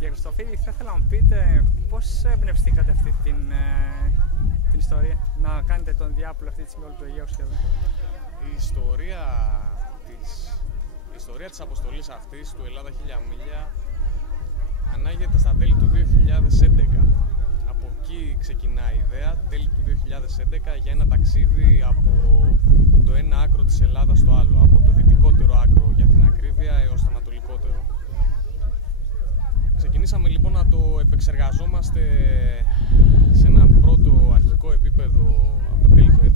Κύριε Χριστοφίδη, θα ήθελα να μου πείτε πώς εμπνευστήκατε αυτή την ιστορία, να κάνετε τον διάπολο αυτή τη στιγμή όλου του Αιγαίου σχεδόν. Η ιστορία της αποστολής αυτής του Ελλάδα Χίλια Μίλια ανάγεται στα τέλη του 2011. Από εκεί ξεκινά η ιδέα, τέλη του 2011, για ένα ταξίδι από το ένα άκρο της Ελλάδας στο άλλο, από το δυτικότερο άκρο για την ακρίβεια έως το ανατολικότερο. Ξεκινήσαμε λοιπόν να το επεξεργαζόμαστε σε ένα πρώτο αρχικό επίπεδο από τα τέλη του 2011.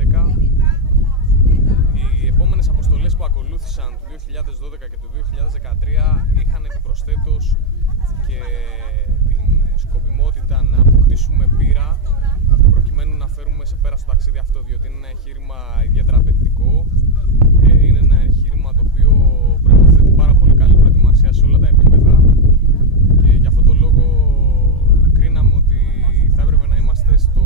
Οι επόμενες αποστολές που ακολούθησαν το 2012 και το 2013 είχαν επιπροσθέτως και την σκοπιμότητα να αποκτήσουμε πείρα προκειμένου να φέρουμε σε πέρα στο ταξίδι αυτό, διότι είναι ένα εγχείρημα ιδιαίτερα απαιτητικό, είναι ένα εγχείρημα το οποίο προϋποθέτει πάρα πολύ καλή προετοιμασία σε όλα τα επίπεδα και γι' αυτό το λόγο κρίναμε ότι θα έπρεπε να είμαστε στο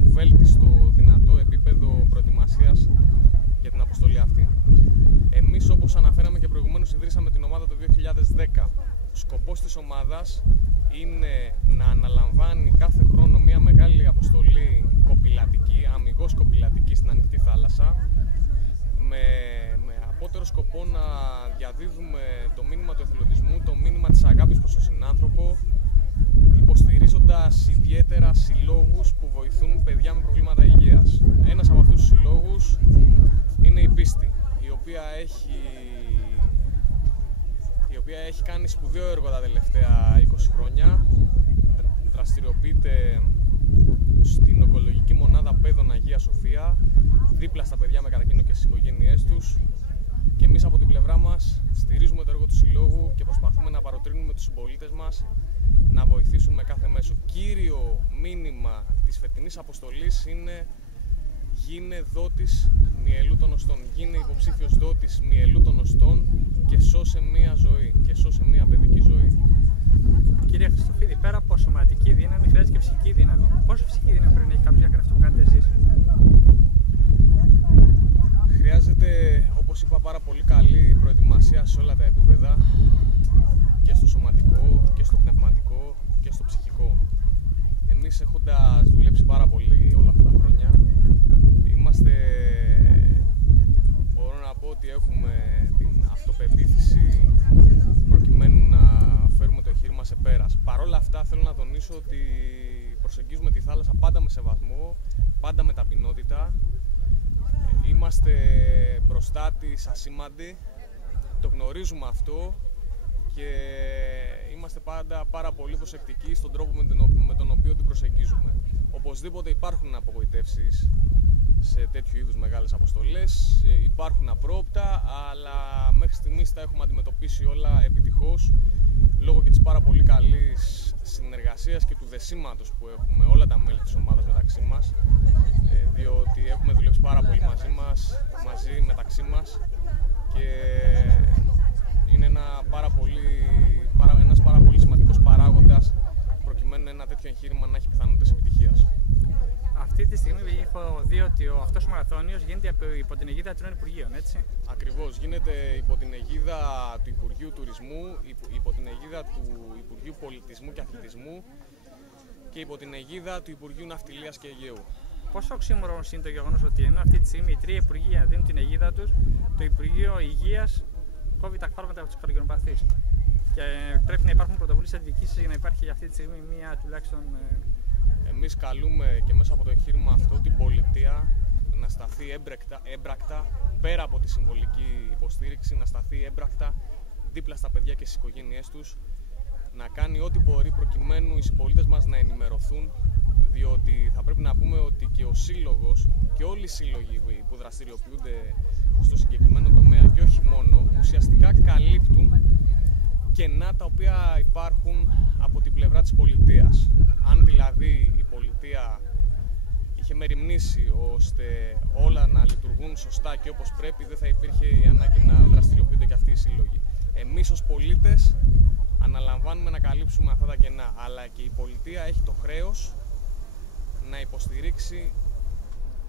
βέλτιστο δυνατό επίπεδο προετοιμασίας για την αποστολή αυτή. Εμείς, όπως αναφέραμε και προηγουμένως, ιδρύσαμε την ομάδα το 2010. Ο σκοπός της ομάδας είναι να αναλαμβάνει κάθε χρόνο μια μεγάλη αποστολή κοπηλατική, αμιγώς κοπηλατική στην ανοιχτή θάλασσα, με απότερο σκοπό να διαδίδουμε το μήνυμα του εθελοντισμού, το μήνυμα της αγάπης προς τον συνάνθρωπο, υποστηρίζοντας ιδιαίτερα συλλόγους που βοηθούν παιδιά με προβλήματα υγείας. Ένας από αυτούς τους συλλόγους είναι η Πίστη, η οποία έχει κάνει σπουδαίο έργο τα τελευταία 20 χρόνια. Δραστηριοποιείται στην ογκολογική μονάδα Παιδών Αγία Σοφία, δίπλα στα παιδιά με καρκίνο και στις οικογένειές τους. Και εμείς από την πλευρά μας στηρίζουμε το έργο του συλλόγου και προσπαθούμε να παροτρύνουμε τους συμπολίτες μας να βοηθήσουν με κάθε μέσο. Κύριο μήνυμα της φετινής αποστολής είναι: γίνε δότης μυελού των οστών. Γίνε υποψήφιος δότης μυελού των οστών και σώσε μία ζωή, και σώσε μία παιδική ζωή. Κύριε Χριστοφίδη, πέρα από σωματική δύναμη, χρειάζεται και ψυχική δύναμη. Πόσο ψυχική δύναμη πρέπει να έχει κάποιος για να κάνει αυτό που κάνετε εσείς? Χρειάζεται, όπως είπα, πάρα πολύ καλή προετοιμασία σε όλα τα επίπεδα, και στο σωματικό, και στο πνευματικό, και στο ψυχικό. Εμείς, έχοντας δουλέψει πάρα πολύ όλα αυτά τα χρόνια, μπορώ να πω ότι έχουμε την αυτοπεποίθηση προκειμένου να φέρουμε το εγχείρημα σε πέρας. Παρ' όλα αυτά, θέλω να τονίσω ότι προσεγγίζουμε τη θάλασσα πάντα με σεβασμό, πάντα με ταπεινότητα. Είμαστε μπροστά της ασήμαντοι, το γνωρίζουμε αυτό και είμαστε πάντα πάρα πολύ προσεκτικοί στον τρόπο με τον οποίο την προσεγγίζουμε. Οπωσδήποτε υπάρχουν απογοητεύσεις σε τέτοιου είδους μεγάλες αποστολές, υπάρχουν απρόοπτα, αλλά μέχρι στιγμής τα έχουμε αντιμετωπίσει όλα επιτυχώς, λόγω και της πάρα πολύ καλής συνεργασίας και του δεσίματος που έχουμε όλα τα μέλη της ομάδας μεταξύ μας, διότι έχουμε δουλέψει πάρα πολύ μαζί μεταξύ μας και είναι ένας πάρα πολύ σημαντικός παράγοντας προκειμένου ένα τέτοιο εγχείρημα να έχει πιθανότητες επιτυχίας. Αυτή τη στιγμή έχω δει ότι αυτός ο μαραθώνιος γίνεται υπό την αιγίδα των Υπουργείων, έτσι? Ακριβώς, γίνεται υπό την αιγίδα του Υπουργείου Τουρισμού, υπό την αιγίδα του Υπουργείου Πολιτισμού και Αθλητισμού και υπό την αιγίδα του Υπουργείου Ναυτιλίας και Αιγαίου. Πόσο οξύμορο είναι το γεγονός ότι ενώ αυτή τη στιγμή οι τρία υπουργεία δίνουν την αιγίδα τους, το Υπουργείο Υγείας κόβει τα φάρμακα από τους καρκινοπαθείς? Και πρέπει να υπάρχουν πρωτοβουλίες αντιδικήσεις για να υπάρχει αυτή τη στιγμή μία τουλάχιστον. Εμείς καλούμε και μέσα από το εγχείρημα αυτό την πολιτεία να σταθεί έμπρακτα, πέρα από τη συμβολική υποστήριξη, να σταθεί έμπρακτα δίπλα στα παιδιά και στις οικογένειές τους, να κάνει ό,τι μπορεί προκειμένου οι συμπολίτες μας να ενημερωθούν, διότι θα πρέπει να πούμε ότι και ο σύλλογος και όλοι οι σύλλογοι που δραστηριοποιούνται στο συγκεκριμένο τομέα και όχι μόνο, ουσιαστικά καλύπτουν κενά τα οποία υπάρχουν από την πλευρά της πολιτείας. Αν δηλαδή η πολιτεία είχε μεριμνήσει ώστε όλα να λειτουργούν σωστά και όπως πρέπει, δεν θα υπήρχε η ανάγκη να δραστηριοποιούνται και αυτοί οι σύλλογοι. Εμείς ως πολίτες αναλαμβάνουμε να καλύψουμε αυτά τα κενά, αλλά και η πολιτεία έχει το χρέος να υποστηρίξει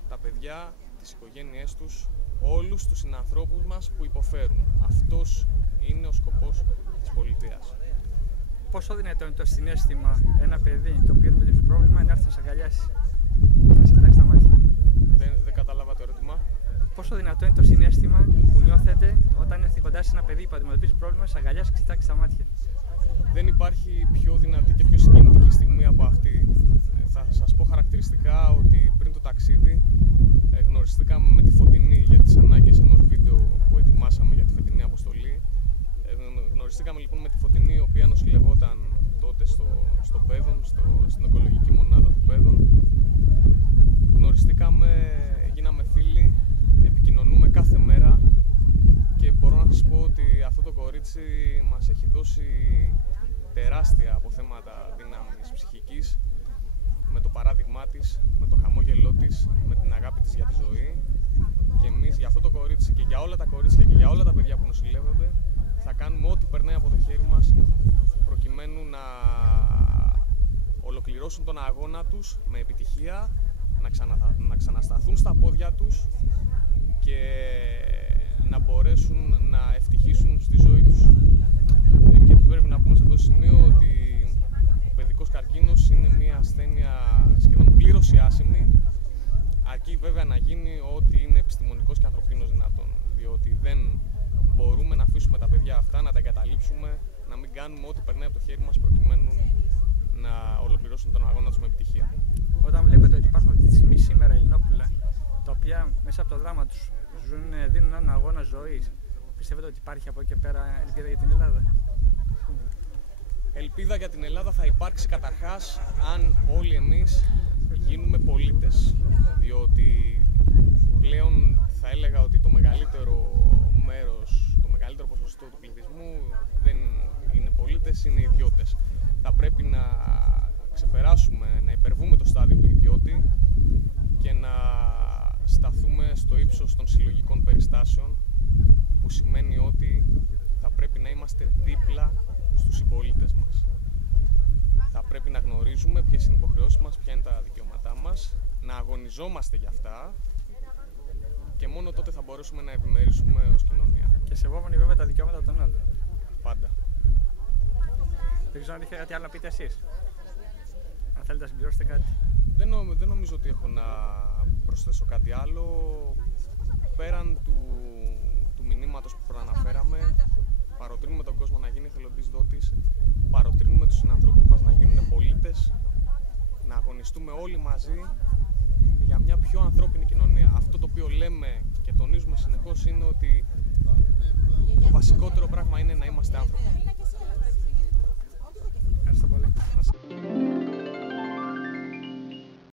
τα παιδιά, τις οικογένειές τους, όλους τους συνανθρώπους μας που υποφέρουν. Αυτός είναι ο σκοπός της πολιτείας. Πόσο δυνατό είναι το συναίσθημα ένα παιδί το οποίο αντιμετωπίζει πρόβλημα να έρθει να σε αγκαλιάσει, να σε κοιτάξει στα μάτια? Δεν κατάλαβα το ερώτημα. Πόσο δυνατό είναι το συναίσθημα που νιώθετε όταν έρθει κοντά σε ένα παιδί που αντιμετωπίζει πρόβλημα, σε αγκαλιάσει και κοιτάξει στα μάτια? Δεν υπάρχει πιο δυνατή και πιο συγκινητική στιγμή από αυτή. Θα σας πω χαρακτηριστικά ότι πριν το ταξίδι γνωριστήκαμε με τη Φωτεινή για τις ανάγκες ενός βίντεο που ετοιμάσαμε για τη φετινή αποστολή. Γνωριστήκαμε λοιπόν με τη Φωτεινή, η οποία νοσηλευόταν τότε στο Πέδον, στην ογκολογική μονάδα του Πέδον. Γνωριστήκαμε, γίναμε φίλοι, επικοινωνούμε κάθε μέρα και μπορώ να σας πω ότι αυτό το κορίτσι μας έχει δώσει τεράστια αποθέματα δύναμης ψυχικής, με το παράδειγμά της, με το χαμόγελό της, με την αγάπη της για τη ζωή. Και εμείς για αυτό το κορίτσι και για όλα τα κορίτσια και για όλα τα παιδιά που νοσηλεύονται θα κάνουμε ό,τι περνάει από το χέρι μας προκειμένου να ολοκληρώσουν τον αγώνα τους με επιτυχία, να ξανασταθούν στα πόδια τους και να μπορέσουν να ευτυχήσουν στη ζωή τους. Και πρέπει να πούμε σε αυτό το σημείο ότι ο παιδικός καρκίνος είναι μια ασθένεια σχεδόν πλήρως ιάσιμη, αρκεί βέβαια να γίνει ό,τι είναι επιστημονικός και ανθρωπίνος δυνατόν, διότι δεν μπορούμε να αφήσουμε τα παιδιά αυτά, να τα εγκαταλείψουμε, να μην κάνουμε ό,τι περνάει από το χέρι μας προκειμένου να ολοκληρώσουν τον αγώνα τους με επιτυχία. Όταν βλέπετε ότι υπάρχουν αυτή τη στιγμή σήμερα Ελληνόπουλα, τα οποία μέσα από το δράμα τους δίνουν έναν αγώνα ζωής, πιστεύετε ότι υπάρχει από εκεί και πέρα ελπίδα για την Ελλάδα? Ελπίδα για την Ελλάδα θα υπάρξει καταρχάς αν όλοι εμείς γίνουμε πολίτες, διότι πλέον θα έλεγα ότι το μεγαλύτερο μέρος, το μεγαλύτερο ποσοστό του πληθυσμού δεν είναι πολίτες, είναι ιδιώτες. Θα πρέπει να ξεπεράσουμε, να υπερβούμε το στάδιο του ιδιώτη και να σταθούμε στο ύψος των συλλογικών περιστάσεων, που σημαίνει ότι θα πρέπει να είμαστε δίπλα στους συμπολίτες μας. Θα πρέπει να γνωρίζουμε ποιες είναι οι υποχρεώσεις μας, ποια είναι τα δικαιώματά μας, να αγωνιζόμαστε για αυτά και μόνο τότε θα μπορέσουμε να ευημερίσουμε ως κοινωνία. Και σεβόμενοι βέβαια τα δικαιώματα των άλλων. Πάντα. Δεν ξέρω αν είχατε κάτι άλλο να πείτε εσείς. Αν θέλετε να συμπληρώσετε κάτι. Δεν νομίζω ότι έχω να προσθέσω κάτι άλλο. Πέραν του μηνύματος που προαναφέραμε, παροτρύνουμε τον κόσμο να γίνει εθελοντής δότης, παροτρύνουμε τους συνανθρώπους μας να γίνουν πολίτες, να αγωνιστούμε όλοι μαζί για μια πιο ανθρώπινη κοινωνία. Αυτό το οποίο λέμε και τονίζουμε συνεχώς είναι ότι το βασικότερο πράγμα είναι να είμαστε άνθρωποι.